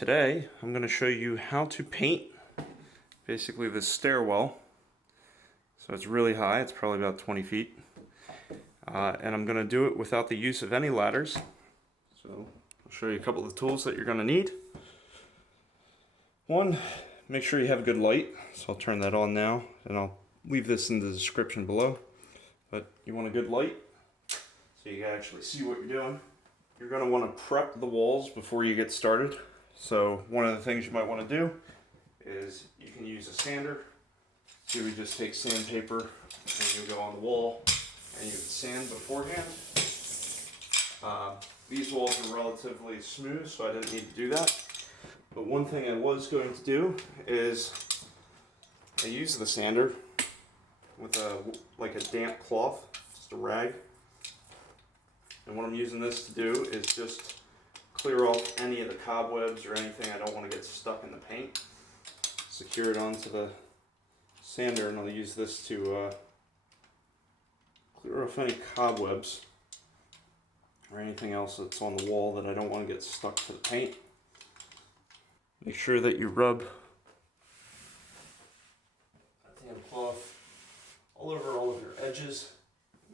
Today I'm going to show you how to paint basically the stairwell. So it's really high, it's probably about 20 feet. And I'm going to do it without the use of any ladders. So I'll show you a couple of the tools that you're going to need. One, make sure you have good light. So I'll turn that on now and I'll leave this in the description below. But you want a good light so you can actually see what you're doing. You're going to want to prep the walls before you get started. So one of the things you might want to do is you can use a sander. So you would just take sandpaper and you go on the wall and you would sand beforehand. These walls are relatively smooth, so I didn't need to do that. But one thing I was going to do is I use the sander with like a damp cloth, just a rag. And what I'm using this to do is just clear off any of the cobwebs or anything I don't want to get stuck in the paint. Secure it onto the sander, and I'll use this to clear off any cobwebs or anything else that's on the wall that I don't want to get stuck to the paint. Make sure that you rub that damn cloth all over all of your edges.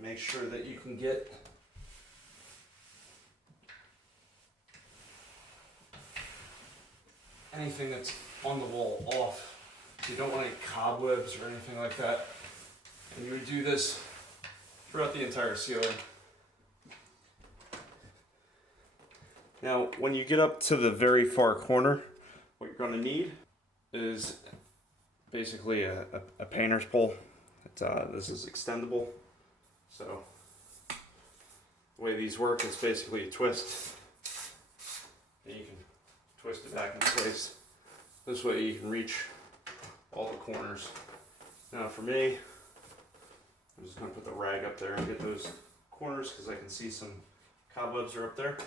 Make sure that you can get anything that's on the wall off. You don't want any cobwebs or anything like that. And you would do this throughout the entire ceiling. Now, when you get up to the very far corner, what you're going to need is basically a painter's pole. This is extendable. So the way these work is basically a twist. And you can twist it back in place. This way you can reach all the corners. Now for me, I'm just going to put the rag up there and get those corners because I can see some cobwebs are up there.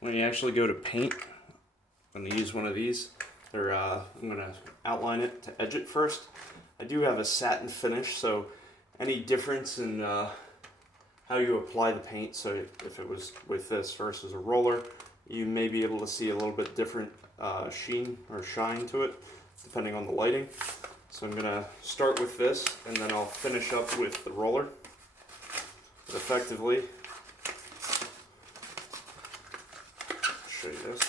When you actually go to paint, I'm going to use one of these. I'm going to outline it to edge it first. I do have a satin finish, so any difference in how you apply the paint, so if it was with this versus a roller, you may be able to see a little bit different sheen or shine to it depending on the lighting. So I'm going to start with this and then I'll finish up with the roller. But effectively, I'll show you this.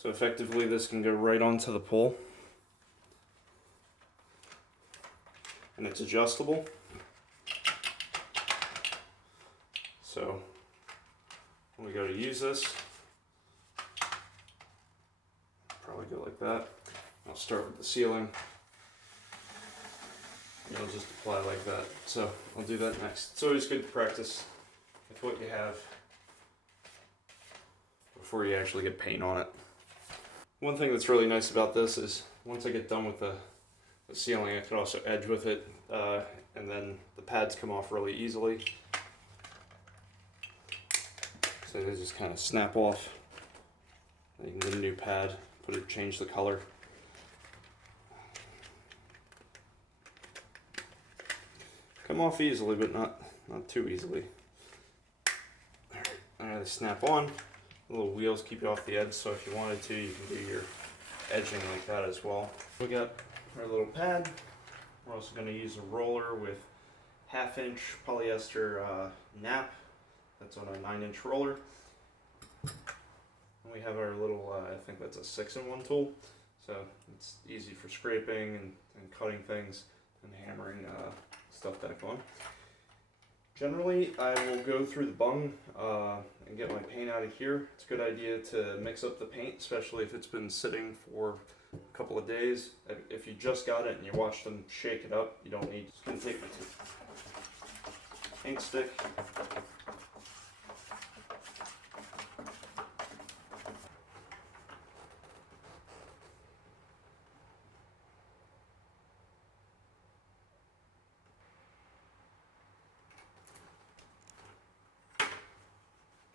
So effectively this can go right onto the pole and it's adjustable. So when we go to use this, probably go like that. I'll start with the ceiling. And I'll just apply like that. So I'll do that next. It's always good to practice with what you have before you actually get paint on it. One thing that's really nice about this is once I get done with the ceiling, I can also edge with it, and then the pads come off really easily. So they just kind of snap off. You can get a new pad, change the color. Come off easily, but not too easily. Alright, they snap on. The little wheels keep you off the edge, so if you wanted to, you can do your edging like that as well. We got our little pad. We're also going to use a roller with 1/2 inch polyester nap. That's on a 9-inch roller. And we have our little, I think that's a 6-in-1 tool. So it's easy for scraping and cutting things and hammering stuff back on. Generally, I will go through the bung and get my paint out of here. It's a good idea to mix up the paint, especially if it's been sitting for a couple of days. If you just got it and you watch them shake it up, you don't need. Just gonna take my ink stick.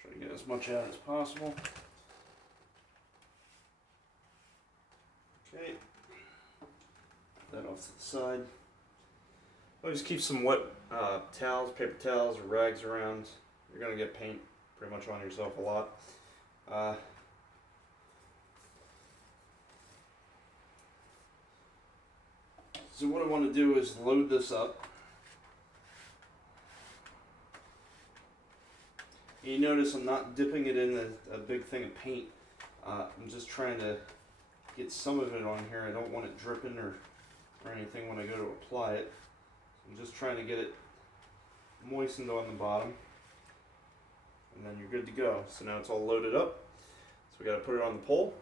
Try to get as much out as possible. Okay, that off to the side. Always keep some wet towels, paper towels, or rags around. You're going to get paint pretty much on yourself a lot. So what I want to do is load this up. You notice I'm not dipping it in a big thing of paint. I'm just trying to get some of it on here. I don't want it dripping or anything when I go to apply it. I'm just trying to get it moistened on the bottom, and then you're good to go. So now it's all loaded up. So we got to put it on the pole.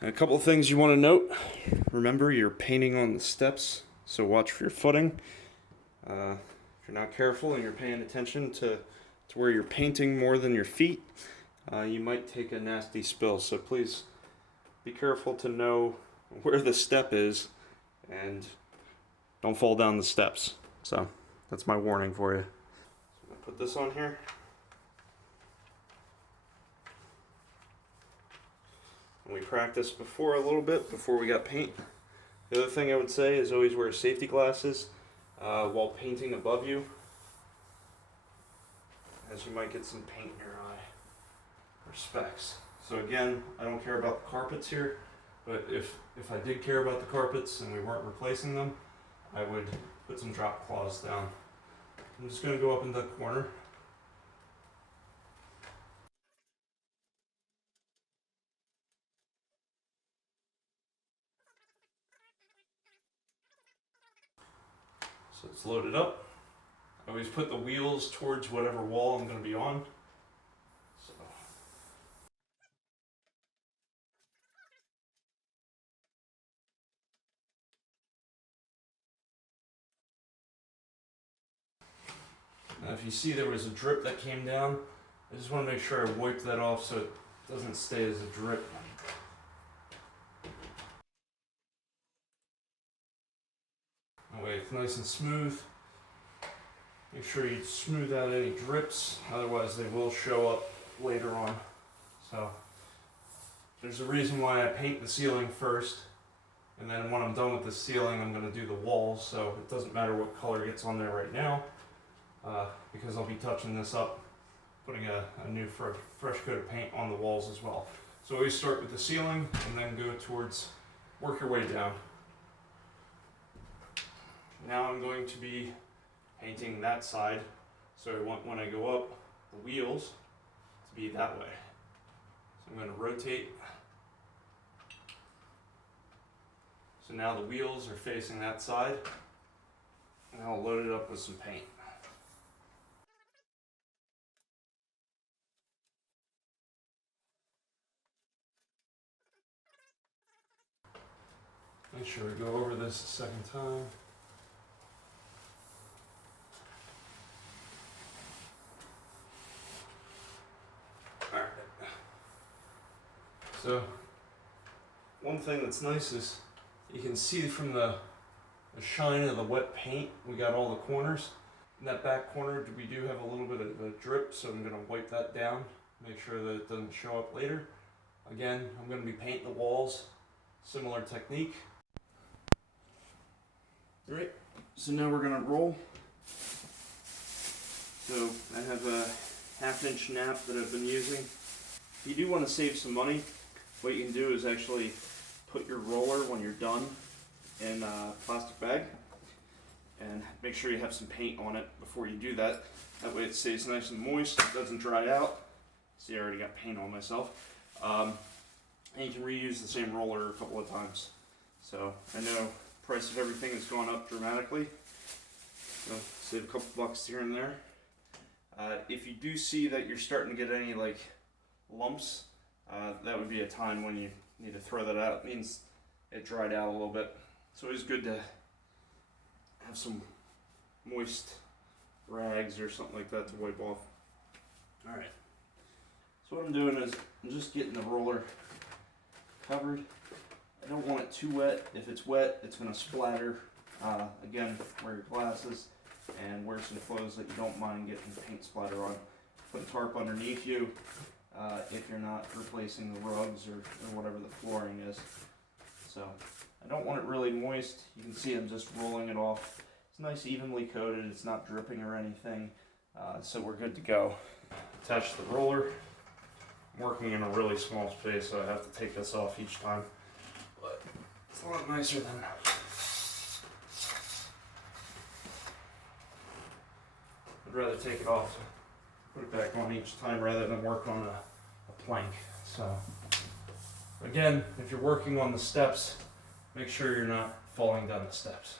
And a couple of things you want to note. Remember, you're painting on the steps, so watch for your footing. If you're not careful and you're paying attention to where you're painting more than your feet, you might take a nasty spill. So please be careful to know where the step is and don't fall down the steps. So that's my warning for you. So I'm going to put this on here. And we practiced before a little bit before we got paint. The other thing I would say is always wear safety glasses while painting above you, as you might get some paint in your eye or specks. So again, I don't care about the carpets here, but if I did care about the carpets and we weren't replacing them, I would put some drop cloths down. I'm just going to go up in the corner. So it's loaded up. I always put the wheels towards whatever wall I'm going to be on. So. Now if you see there was a drip that came down, I just want to make sure I wipe that off so it doesn't stay as a drip. That way it's nice and smooth. Make sure you smooth out any drips, otherwise they will show up later on. So there's a reason why I paint the ceiling first, and then when I'm done with the ceiling I'm going to do the walls, so it doesn't matter what color gets on there right now, because I'll be touching this up, putting a new fresh coat of paint on the walls as well. So always start with the ceiling and then go towards, work your way down. Now I'm going to be painting that side, so I want when I go up the wheels to be that way. So I'm going to rotate. So now the wheels are facing that side, and I'll load it up with some paint. Make sure we go over this a second time. Alright. So, one thing that's nice is you can see from the shine of the wet paint, we got all the corners. In that back corner, we do have a little bit of a drip, so I'm going to wipe that down, make sure that it doesn't show up later. Again, I'm going to be painting the walls, similar technique. Alright, so now we're going to roll. So I have a 1/2 inch nap that I've been using. If you do want to save some money, what you can do is actually put your roller when you're done in a plastic bag and make sure you have some paint on it before you do that. That way it stays nice and moist, it doesn't dry out. See, I already got paint on myself. And you can reuse the same roller a couple of times. So I know the price of everything has gone up dramatically, so save a couple bucks here and there. If you do see that you're starting to get any like lumps, that would be a time when you need to throw that out. It means it dried out a little bit. It's always good to have some moist rags or something like that to wipe off. Alright, so what I'm doing is I'm just getting the roller covered. I don't want it too wet. If it's wet, it's going to splatter. Again, wear your glasses and wear some clothes that you don't mind getting paint splatter on. Put a tarp underneath you if you're not replacing the rugs or whatever the flooring is. So I don't want it really moist. You can see I'm just rolling it off. It's nice evenly coated, it's not dripping or anything, so we're good to go. Attach the roller. I'm working in a really small space, so I have to take this off each time, but it's a lot nicer than I'd rather take it off, put it back on each time rather than work on a plank. So again, if you're working on the steps, make sure you're not falling down the steps.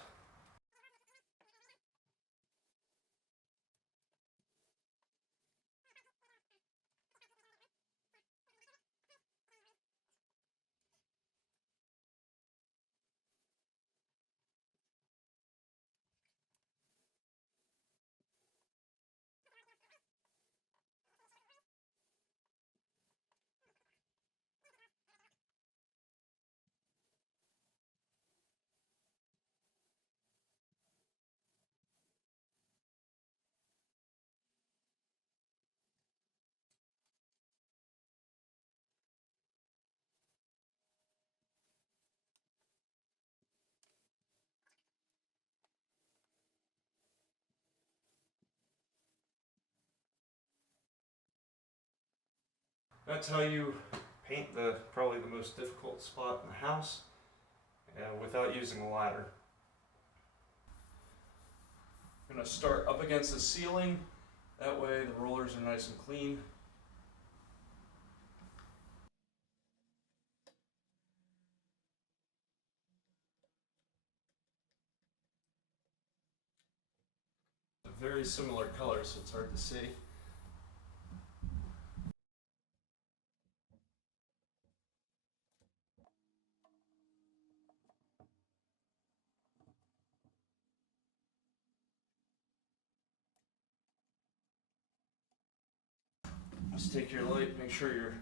That's how you paint probably the most difficult spot in the house without using a ladder. I'm going to start up against the ceiling, that way the rollers are nice and clean. Very similar colors, so it's hard to see. Just take your light, make sure you're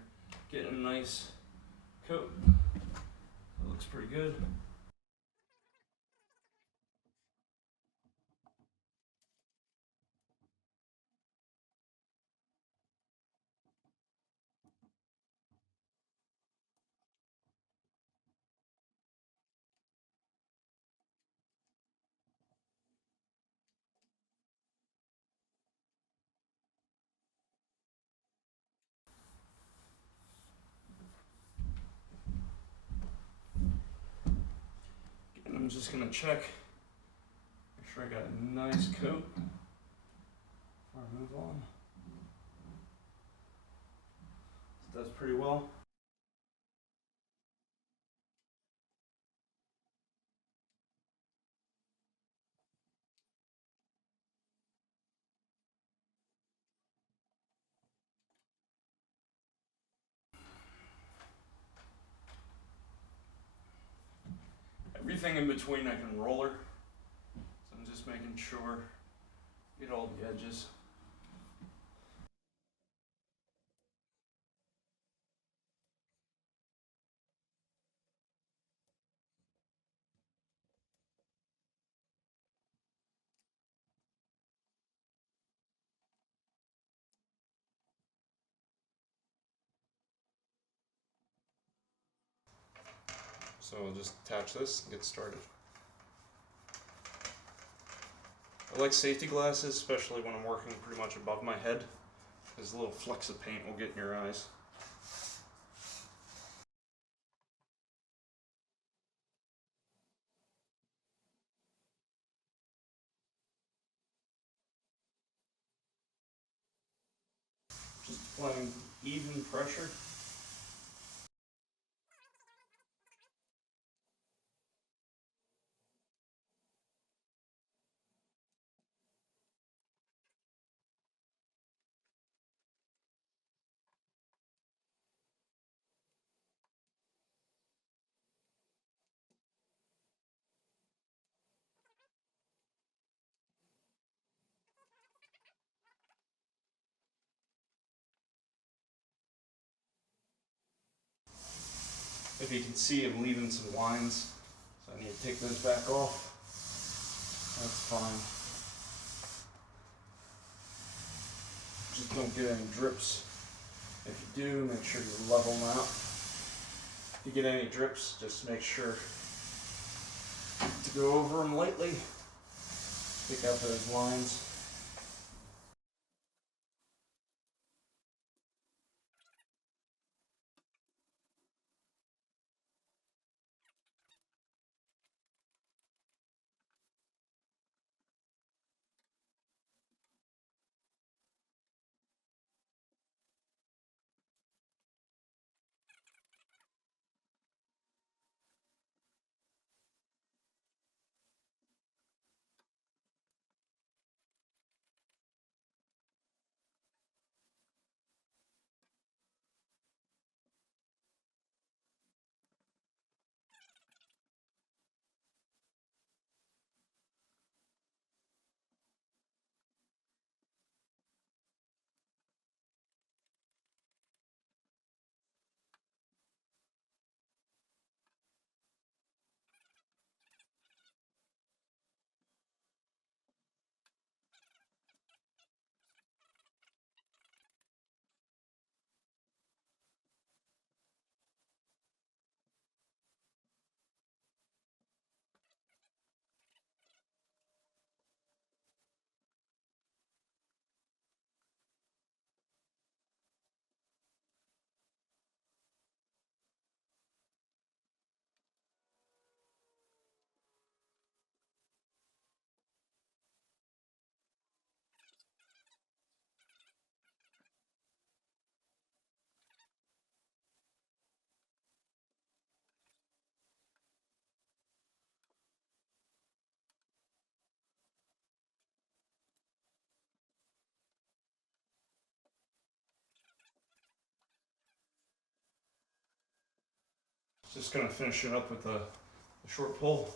getting a nice coat. That looks pretty good. And I'm just going to check, make sure I got a nice coat before I move on. It does pretty well. Everything in between I can roller, so I'm just making sure get all the edges. So I'll just attach this and get started. I like safety glasses, especially when I'm working pretty much above my head, because a little flecks of paint will get in your eyes. Just applying even pressure. If you can see, I'm leaving some lines, so I need to take those back off. That's fine. Just don't get any drips. If you do, make sure you level them out. If you get any drips, just make sure to go over them lightly. Pick out those lines. Just gonna finish it up with a short pull.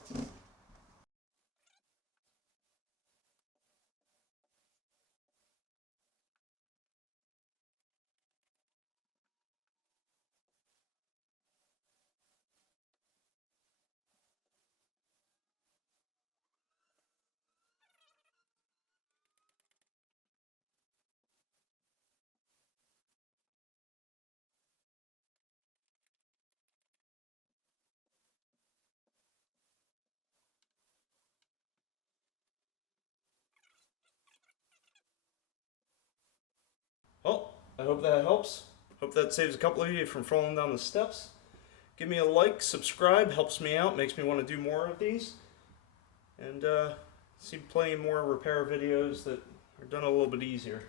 Well, I hope that helps. Hope that saves a couple of you from falling down the steps. Give me a like, subscribe, helps me out, makes me want to do more of these. And see plenty more repair videos that are done a little bit easier.